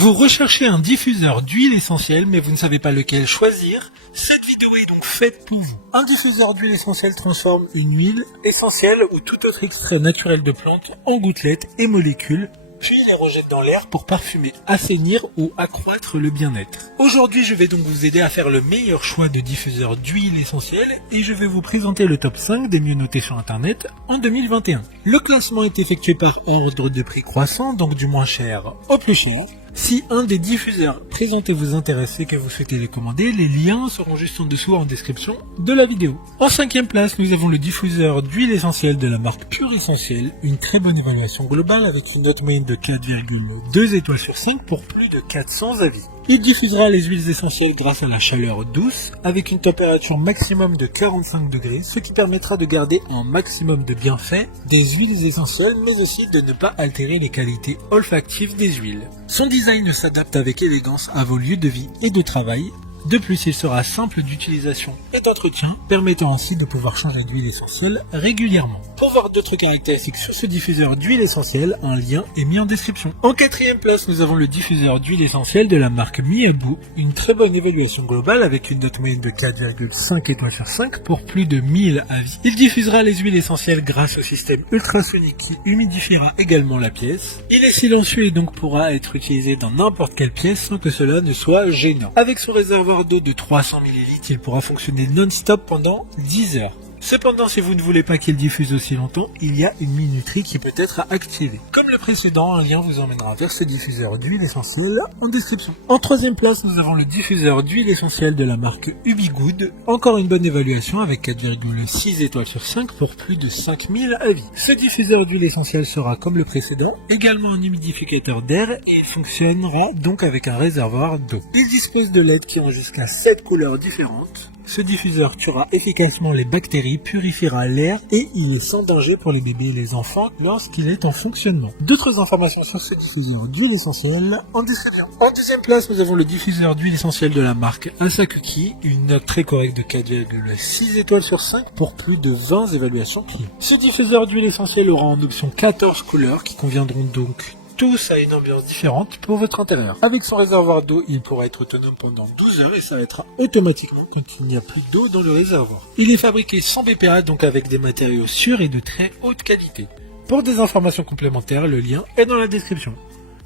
Vous recherchez un diffuseur d'huile essentielle mais vous ne savez pas lequel choisir? Cette vidéo est donc faite pour vous. Un diffuseur d'huile essentielle transforme une huile essentielle ou tout autre extrait naturel de plante en gouttelettes et molécules, puis les rejette dans l'air pour parfumer, assainir ou accroître le bien-être. Aujourd'hui, je vais donc vous aider à faire le meilleur choix de diffuseur d'huile essentielle et je vais vous présenter le top 5 des mieux notés sur internet en 2021. Le classement est effectué par ordre de prix croissant, donc du moins cher au plus cher. Si un des diffuseurs présentés vous intéresse et que vous souhaitez les commander, les liens seront juste en dessous en description de la vidéo. En 5e place, nous avons le diffuseur d'huile essentielle de la marque Pure Essentiel, une très bonne évaluation globale avec une note moyenne de 4,2 étoiles sur 5 pour plus de 400 avis. Il diffusera les huiles essentielles grâce à la chaleur douce, avec une température maximum de 45 degrés, ce qui permettra de garder un maximum de bienfaits des huiles essentielles, mais aussi de ne pas altérer les qualités olfactives des huiles. Son design s'adapte avec élégance à vos lieux de vie et de travail. De plus, il sera simple d'utilisation et d'entretien, permettant ainsi de pouvoir changer d'huile essentielle régulièrement. Pour voir d'autres caractéristiques sur ce diffuseur d'huile essentielle, un lien est mis en description. En 4e place, nous avons le diffuseur d'huile essentielle de la marque Miabu, une très bonne évaluation globale avec une note moyenne de 4,5 étoiles sur 5 pour plus de 1000 avis. Il diffusera les huiles essentielles grâce au système ultrasonique qui humidifiera également la pièce. Il est silencieux et donc pourra être utilisé dans n'importe quelle pièce sans que cela ne soit gênant. Avec son réservoir d'eau de 300 ml, il pourra fonctionner non-stop pendant 10 heures. Cependant, si vous ne voulez pas qu'il diffuse aussi longtemps, il y a une minuterie qui peut être activée. Comme le précédent, un lien vous emmènera vers ce diffuseur d'huile essentielle en description. En 3e place, nous avons le diffuseur d'huile essentielle de la marque Ubigood. Encore une bonne évaluation avec 4,6 étoiles sur 5 pour plus de 5000 avis. Ce diffuseur d'huile essentielle sera, comme le précédent, également un humidificateur d'air et fonctionnera donc avec un réservoir d'eau. Il dispose de LED qui ont jusqu'à 7 couleurs différentes. Ce diffuseur tuera efficacement les bactéries, purifiera l'air et il est sans danger pour les bébés et les enfants lorsqu'il est en fonctionnement. D'autres informations sur ce diffuseur d'huile essentielle en description. En 2e place, nous avons le diffuseur d'huile essentielle de la marque Asakuki, une note très correcte de 4,6 étoiles sur 5 pour plus de 20 évaluations clients. Ce diffuseur d'huile essentielle aura en option 14 couleurs qui conviendront donc tous à une ambiance différente pour votre intérieur. Avec son réservoir d'eau, il pourra être autonome pendant 12 heures et s'arrêtera automatiquement quand il n'y a plus d'eau dans le réservoir. Il est fabriqué sans BPA, donc avec des matériaux sûrs et de très haute qualité. Pour des informations complémentaires, le lien est dans la description.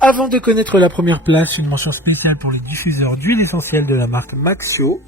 Avant de connaître la première place, une mention spéciale pour le diffuseur d'huile essentielle de la marque Maxio.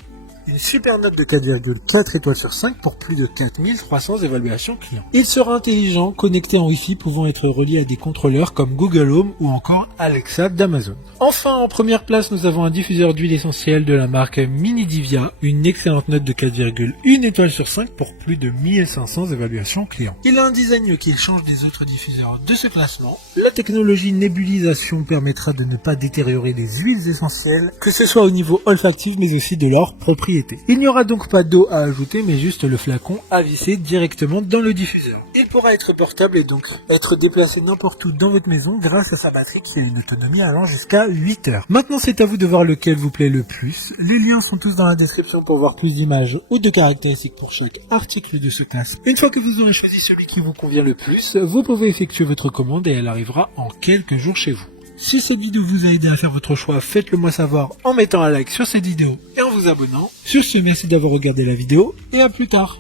Une super note de 4,4 étoiles sur 5 pour plus de 4300 évaluations clients. Il sera intelligent, connecté en Wi-Fi, pouvant être relié à des contrôleurs comme Google Home ou encore Alexa d'Amazon. Enfin, en première place, nous avons un diffuseur d'huile essentielle de la marque Minidivia, une excellente note de 4,1 étoiles sur 5 pour plus de 1500 évaluations clients. Il a un design qui change des autres diffuseurs de ce classement. La technologie nébulisation permettra de ne pas détériorer les huiles essentielles, que ce soit au niveau olfactif mais aussi de leur propriété. Il n'y aura donc pas d'eau à ajouter mais juste le flacon à visser directement dans le diffuseur. Il pourra être portable et donc être déplacé n'importe où dans votre maison grâce à sa batterie qui a une autonomie allant jusqu'à 8 heures. Maintenant c'est à vous de voir lequel vous plaît le plus. Les liens sont tous dans la description pour voir plus d'images ou de caractéristiques pour chaque article de ce classement. Une fois que vous aurez choisi celui qui vous convient le plus, vous pouvez effectuer votre commande et elle arrivera en quelques jours chez vous. Si cette vidéo vous a aidé à faire votre choix, faites-le moi savoir en mettant un like sur cette vidéo et en vous abonnant. Sur ce, merci d'avoir regardé la vidéo et à plus tard.